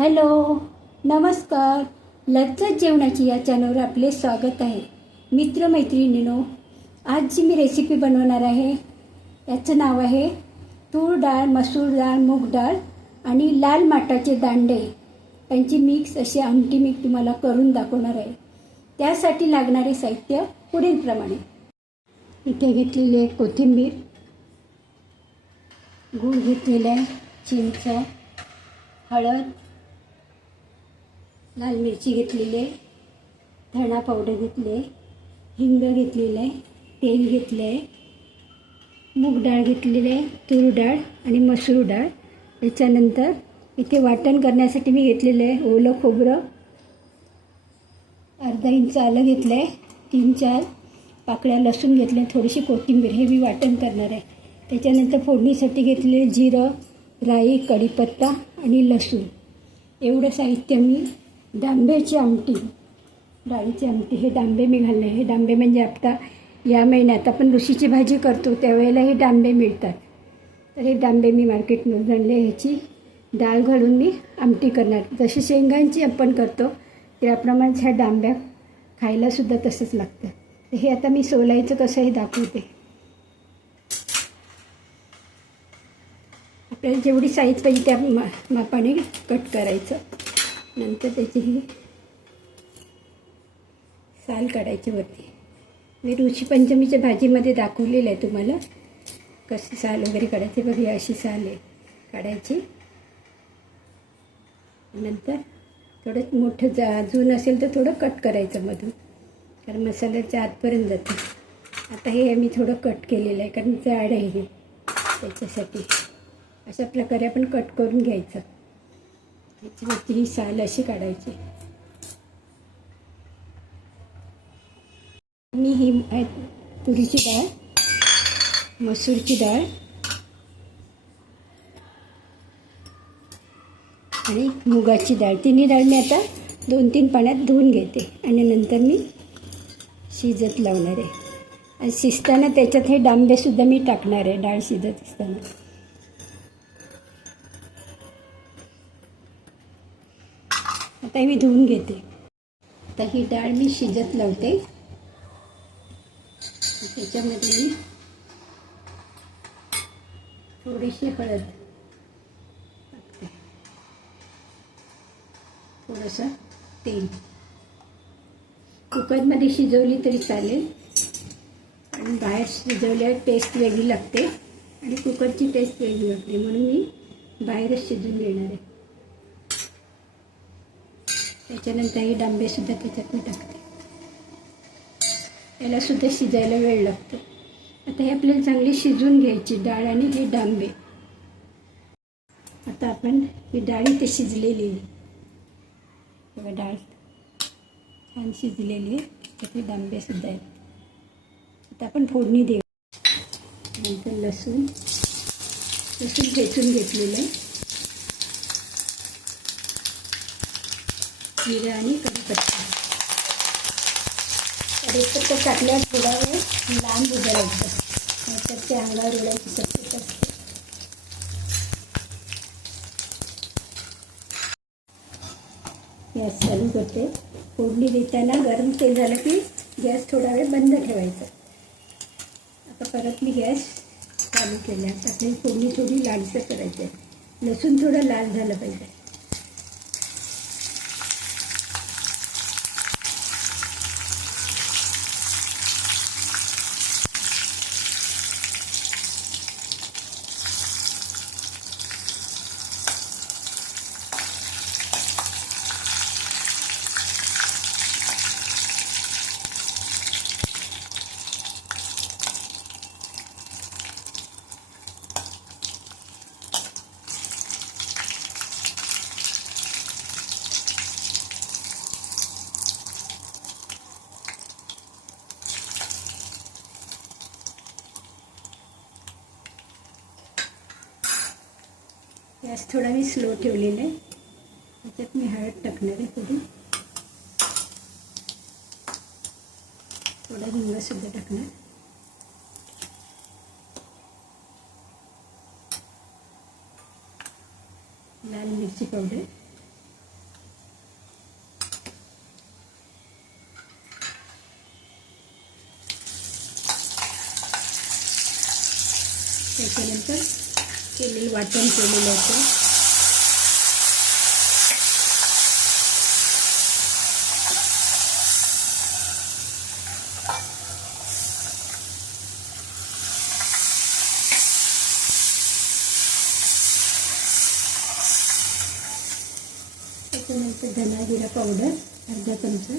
Hello नमस्कार. लज्जत जेवणाची या चॅनलवर आपले स्वागत आहे. मित्रमैत्रिणीनो आज जी मी रेसिपी बनवणार आहे. याचं नाव आहे तूर डाळ मसूर डाळ मूग डाळ आणि लाल माटाचे दांडे. यांची मिक्स अशी आमटी मी तुम्हाला करून दाखवणार आहे. त्यासाठी लागणारे साहित्य पुढीलप्रमाणे इथे घेतलेली आहे कोथिंबीर. गूळ घेतलेला आहे चिंच हळद लाल मिरची घेतलेली आहे धणा पावडर घेतले हिंग घेतलेलं आहे तेल घेतलं आहे मूग डाळ घेतलेली आहे तूर डाळ आणि मसूर डाळ. त्याच्यानंतर इथे वाटण करण्यासाठी मी घेतलेलं आहे ओलं खोबरं. अर्धा इंच आलं घेतलं आहे तीन चार. पाकळ्या लसूण घेतल्या थोडीशी कोथिंबीर. हे मी वाटण करणार आहे. त्याच्यानंतर फोडणीसाठी घेतले जिरं राई कढीपत्ता आणि लसूण. एवढं साहित्य मी डांब्याची आमटी. डाळीची आमटी. हे डांबे मी घालले हे डांबे म्हणजे आता या महिन्यात आपण ऋषीची भाजी करतो त्यावेळेला हे डांबे मिळतात. तर हे डांबे मी मार्केटमधून आणले. ह्याची डाळ घालून मी आमटी करणार. जशी शेंगांची आपण करतो त्याप्रमाणेच ह्या डांब्या खायलासुद्धा तसंच लागतं तर हे आता मी सोलायचं कसं हे दाखवते. आपल्याला जेवढी साईज पाहिजे त्या मा मापाने कट करायचं. नंतर त्याची ही साल काढायची वरती. मी ऋषीपंचमीच्या भाजीमध्ये दाखवलेलं आहे तुम्हाला कशी साल वगैरे काढायची. बघ ही अशी साल आहे. काढायची. नंतर थोडं मोठं जा जून असेल तर थोडं कट करायचं मधून. कारण मसाल्याच्या आतपर्यंत जाते. आता हे मी थोडं कट केलेलं आहे कारण जाड आहे हे. त्याच्यासाठी अशा प्रकारे आपण कट करून घ्यायचं. याच्यावरती ही साल अशी काढायची. मी ही आहे तुरीची डाळ मसूरची डाळ आणि मुगाची डाळ. तिन्ही डाळ मी आता दोन तीन पाण्यात धुवून घेते आणि नंतर मी शिजत लावणार आहे. आणि शिजताना त्याच्यात हे डांबेसुद्धा मी टाकणार आहे डाळ शिजत असताना. आता मी धुवून घेते. आता ही डाळ मी शिजत लावते. त्याच्यामध्ये मी थोडीशी हळद टाकते. थोडंसं तेल. कुकरमध्ये शिजवली तरी चालेल. आणि बाहेर शिजवल्यावर टेस्ट वेगळी लागते. आणि कुकरची टेस्ट वेगळी लागते. म्हणून मी बाहेरच शिजून घेणार आहे. त्याच्यानंतर हे डांबेसुद्धा त्याच्यात मी टाकते. यालासुद्धा शिजायला वेळ लागतो. आता हे आपल्याला चांगली शिजून घ्यायची डाळ आणि हे डांबे. आता आपण ही डाळ इथे शिजलेली आहे. बघा डाळ छान शिजलेली आहे. त्याचे डांबेसुद्धा आहेत. आता आपण फोडणी देऊ. नंतर लसूण. लसूण ठेचून घेतलेलं आहे. जिरे आणि कढीपत्ता. कढीपत्ता टाकल्यास थोडा वेळ लांब उजळायचं नाहीतर ते अंगावर उडायची शक्यता असते. गॅस चालू करते. फोडणी देताना गरम तेल झालं की गॅस थोडा वेळ बंद ठेवायचा. आता परत मी गॅस चालू केला आता आपली फोडणी थोडी लालसर करायची आहे. लसूण थोडं लाल झालं पाहिजे. गॅस थोडा मी स्लो ठेवलेला आहे. त्याच्यात मी हळद टाकणार आहे थोडी. थोडा हिंगासुद्धा टाकणार. लाल मिरची पावडर. त्याच्यानंतर केलेलं वाटण केलेलं होतं. त्याच्यानंतर धना जिरा पावडर अर्धा चमचा.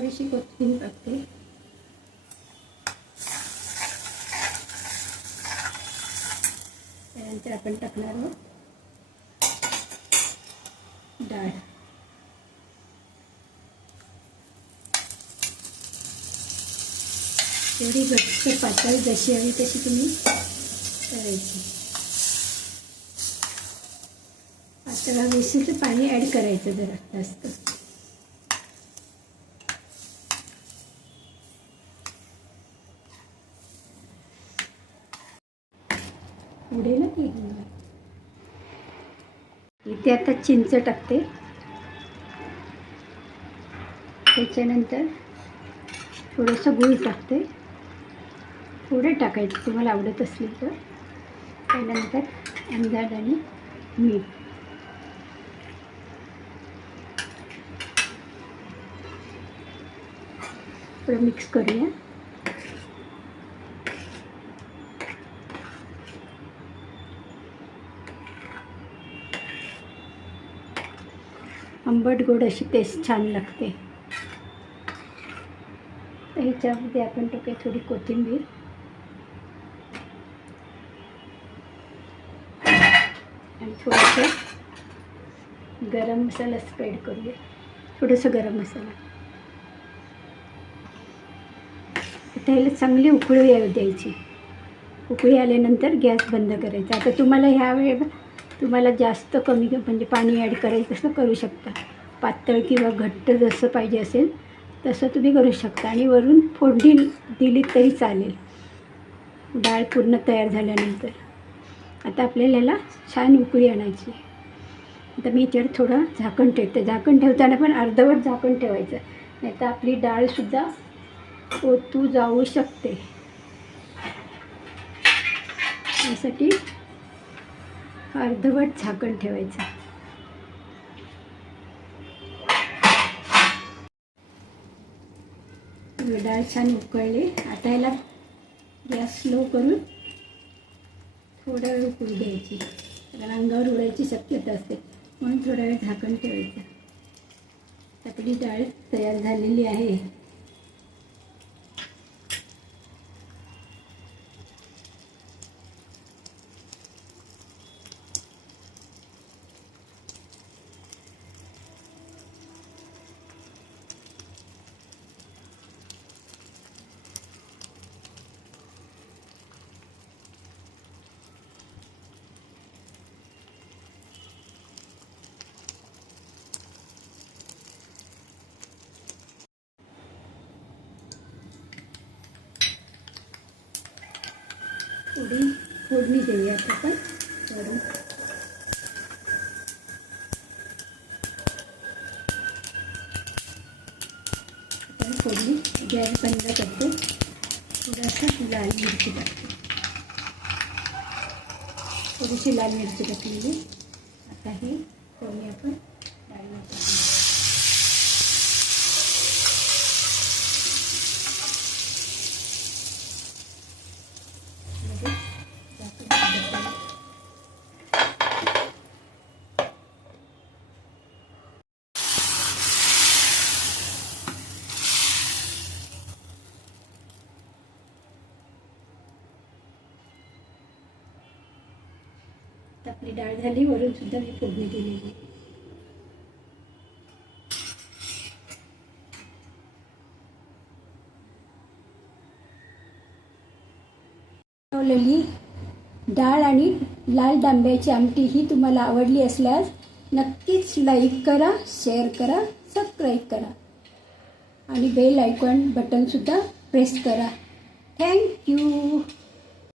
थोडीशी कोथिंबीर टाकते. त्यानंतर आपण टाकणार आहोत डाळ. एवढी घट्ट पातळ जशी हवी तशी तुम्ही करायची. पातळ हवी असेल तर पाणी ॲड करायचं जरा जास्त. पुढे ना इथे आता चिंच टाकते. त्याच्यानंतर थोडंसं गुळ टाकते. थोडं टाकायचं तुम्हाला आवडत असेल तर. त्यानंतर अंदाज आणि मीठ. थोडं मिक्स करूया. आंबट गोड अशी टेस्ट छान लागते. ह्याच्यामध्ये आपण टाकूया थोडी कोथिंबीर. आणि थोडंसं गरम मसाला स्प्रेड करूया. थोडंसं गरम मसाला. आता ह्याला चांगली उकळी द्यायची. उकळी आल्यानंतर गॅस बंद करायचा. आता तुम्हाला ह्या वेळेला तुम्हाला जास्त कमी म्हणजे पाणी ॲड करायचं तसं करू शकता. पातळ किंवा घट्ट जसं पाहिजे असेल तसं तुम्ही करू शकता. आणि वरून फोडणी दिली तरी चालेल. डाळ पूर्ण तयार झाल्यानंतर. आता आपल्याला याला छान उकळी आणायची आता मी याच्यावर थोडं झाकण ठेवते. झाकण ठेवताना पण अर्धवट झाकण ठेवायचं. नाही तर आपली डाळसुद्धा ओतू जाऊ शकते. यासाठी अर्धवट झाकण ठेवायचं. डाळ छान उकळली. आता याला गॅस स्लो करून थोडा वेळ उकळू द्यायची रंगावर उडायची शक्यता असते. म्हणून थोडा वेळ झाकण ठेवायचं. आपली डाळ तयार झालेली आहे. थोडी फोडणी देऊया आता आपण वरून आपण फोडणी गॅस बंद करते थोडासा लाल मिरची टाकते थोडीशी लाल मिरची टाकलेली आता ही फोडणी आपण डाळीला टाकू लगेच झाकण बंद करू. आता आपली डाळ झाली वरून सुद्धा मी फोडणी दिलेली. बनवलेली डाळ आणि लाल डांब्याची आमटी ही तुम्हाला आवडली असल्यास नक्कीच लाईक करा शेअर करा सबस्क्राईब करा. आणि बेल आयकॉन बटनसुद्धा प्रेस करा. Thank you